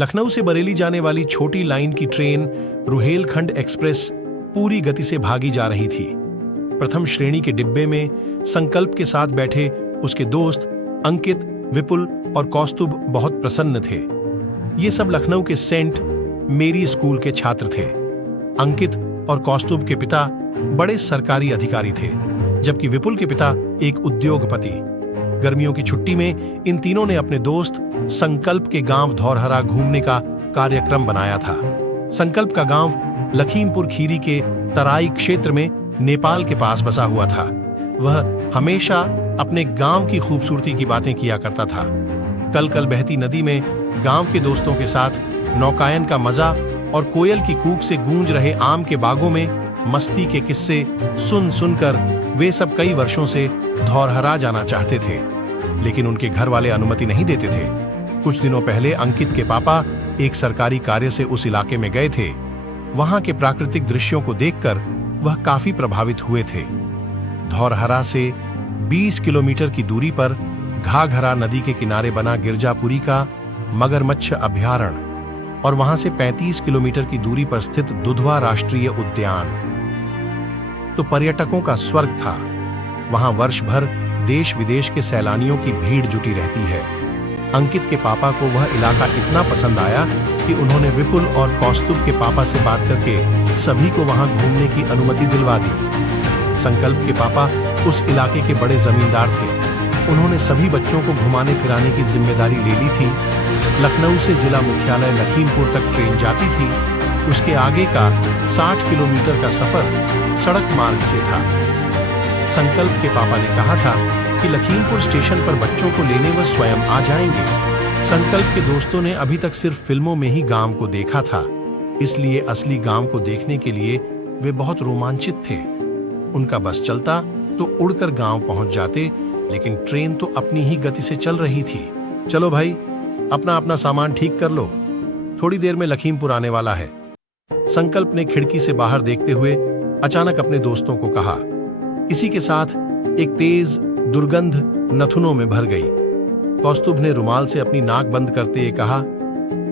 लखनऊ से बरेली जाने वाली छोटी लाइन की ट्रेन रुहेलखंड एक्सप्रेस पूरी गति से भागी जा रही थी। प्रथम श्रेणी के डिब्बे में संकल्प के साथ बैठे उसके दोस्त अंकित, विपुल और कौस्तुभ बहुत प्रसन्न थे। ये सब लखनऊ के सेंट मेरी स्कूल के छात्र थे। अंकित और कौस्तुभ के पिता बड़े सरकारी अधिकारी थे, जबकि विपुल के पिता एक उद्योगपति। गर्मियों की छुट्टी में इन तीनों ने अपने दोस्त संकल्प के गांव धौरहरा घूमने का कार्यक्रम बनाया था। संकल्प का गांव लखीमपुर खीरी के तराई क्षेत्र में नेपाल के पास बसा हुआ था। वह हमेशा अपने गांव की खूबसूरती की बातें किया करता था। कल कल बहती नदी में गांव के दोस्तों के साथ नौकायन का मजा और कोयल की कूक से गूंज रहे आम के बागों में मस्ती के किस्से सुन सुनकर वे सब कई वर्षों से धौरहरा जाना चाहते थे, लेकिन उनके घर वाले अनुमति नहीं देते थे। कुछ दिनों पहले अंकित के पापा एक सरकारी कार्य से उस इलाके में गए थे। वहां के प्राकृतिक दृश्यों को देखकर वह काफी प्रभावित हुए थे। धौरहरा से 20 किलोमीटर की दूरी पर घाघरा नदी के किनारे बना गिरजापुरी का मगरमच्छ अभयारण्य और वहां से 35 किलोमीटर की दूरी पर स्थित दुधवा राष्ट्रीय उद्यान तो पर्यटकों का स्वर्ग था। वहां वर्ष भर देश विदेश के सैलानियों की भीड़ जुटी रहती है। अंकित के पापा को वह इलाका इतना पसंद आया कि उन्होंने विपुल और कौस्तुभ के पापा से बात करके सभी को वहां घूमने की अनुमति दिलवा दी। संकल्प के पापा उस इलाके के बड़े जमींदार थे। उन्होंने सभी बच्चों को घुमाने फिराने की जिम्मेदारी ले ली थी। लखनऊ से जिला मुख्यालय लखीमपुर तक ट्रेन जाती थी। उसके आगे का 60 किलोमीटर का सफर सड़क मार्ग से था। संकल्प के पापा ने कहा था कि लखीमपुर स्टेशन पर बच्चों को लेने वह स्वयं आ जाएंगे। संकल्प के दोस्तों ने अभी तक सिर्फ फिल्मों में ही गांव को देखा था, इसलिए असली गांव को देखने के लिए वे बहुत रोमांचित थे। उनका बस चलता तो उड़कर गांव पहुंच जाते, लेकिन ट्रेन तो अपनी ही गति से चल रही थी। चलो भाई, अपना अपना सामान ठीक कर लो, थोड़ी देर में लखीमपुर आने वाला है। संकल्प ने खिड़की से बाहर देखते हुए अचानक अपने दोस्तों को कहा। इसी के साथ एक तेज दुर्गंध नथुनों में भर गई। कौस्तुभ ने रुमाल से अपनी नाक बंद करते हुए कहा,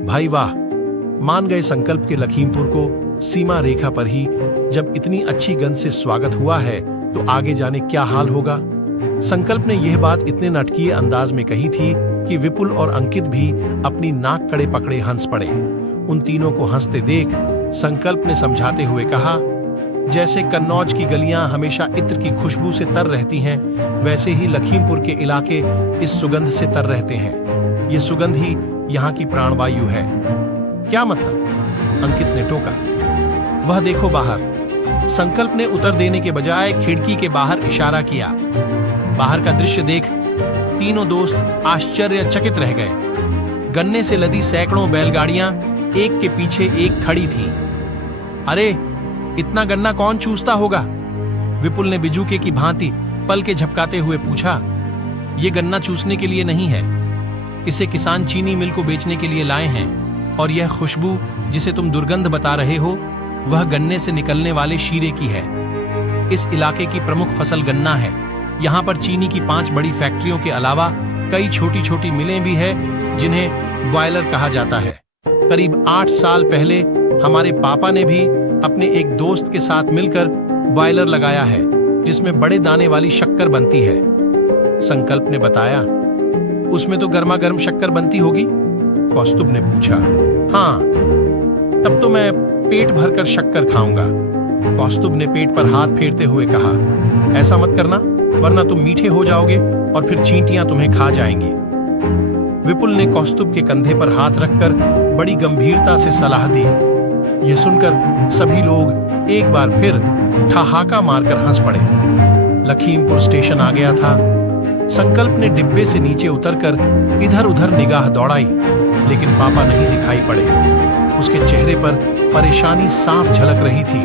भाई वाह, मान गए संकल्प के लखीमपुर को सीमा रेखा पर ही जब इतनी अच्छी गंध से स्वागत हुआ है तो आगे जाने क्या हाल होगा। संकल्प ने यह बात इतने नाटकीय अंदाज में कही थी कि विपुल और अंकित भी अपनी नाक कड़े पकड़े हंस पड़े। उन तीनों को हंसते देख संकल्प ने समझाते हुए कहा, जैसे कन्नौज की गलियां हमेशा इत्र की खुशबू से तर रहती हैं, वैसे ही लखीमपुर के इलाके इस सुगंध से तर रहते हैं। ये सुगंध ही यहाँ की प्राणवायु है। क्या मतलब? अंकित ने टोका। वह देखो बाहर। संकल्प ने उत्तर देने के बजाय खिड़की के बाहर इशारा किया। बाहर का दृश्य देख तीनों दोस्त आश्चर्यचकित रह गए। गन्ने से लदी सैकड़ों बैलगाड़ियां एक के पीछे एक खड़ी थीं। अरे, इतना गन्ना कौन चूसता होगा? विपुल ने बिजूके की भांति पल के झपकाते हुए पूछा। ये गन्ना चूसने के लिए नहीं है, इसे किसान चीनी मिल को बेचने के लिए लाए हैं, और यह खुशबू जिसे तुम दुर्गंध बता रहे हो, वह गन्ने से निकलने वाले शीरे की है। इस इलाके की प्रमुख फसल गन्ना है। यहाँ पर चीनी की 5 बड़ी फैक्ट्रियों के अलावा कई छोटी छोटी मिलें भी है, जिन्हें बॉयलर कहा जाता है। करीब 8 साल पहले हमारे पापा ने भी अपने एक दोस्त के साथ मिलकर बॉयलर लगाया है, जिसमें बड़े दाने वाली शक्कर बनती है। संकल्प ने बताया। उसमें तो गर्मा गर्म शक्कर बनती होगी? कौस्तुभ ने पूछा। हाँ, तब तो मैं पेट भरकर शक्कर खाऊंगा। कौस्तुभ ने पेट पर हाथ फेरते हुए कहा, ऐसा मत करना, वरना तुम मीठे हो जाओगे और फिर चींटियां तुम्हें खा जाएंगी। विपुल ने कौस्तुभ के कंधे पर हाथ रखकर बड़ी गंभीरता से सलाह दी। यह सुनकर सभी लोग एक बार फिर ठहाका मारकर हंस पड़े। लखीमपुर स्टेशन आ गया था। संकल्प ने डिब्बे से नीचे उतरकर इधर उधर निगाह दौड़ाई, लेकिन पापा नहीं दिखाई पड़े। उसके चेहरे पर परेशानी साफ झलक रही थी।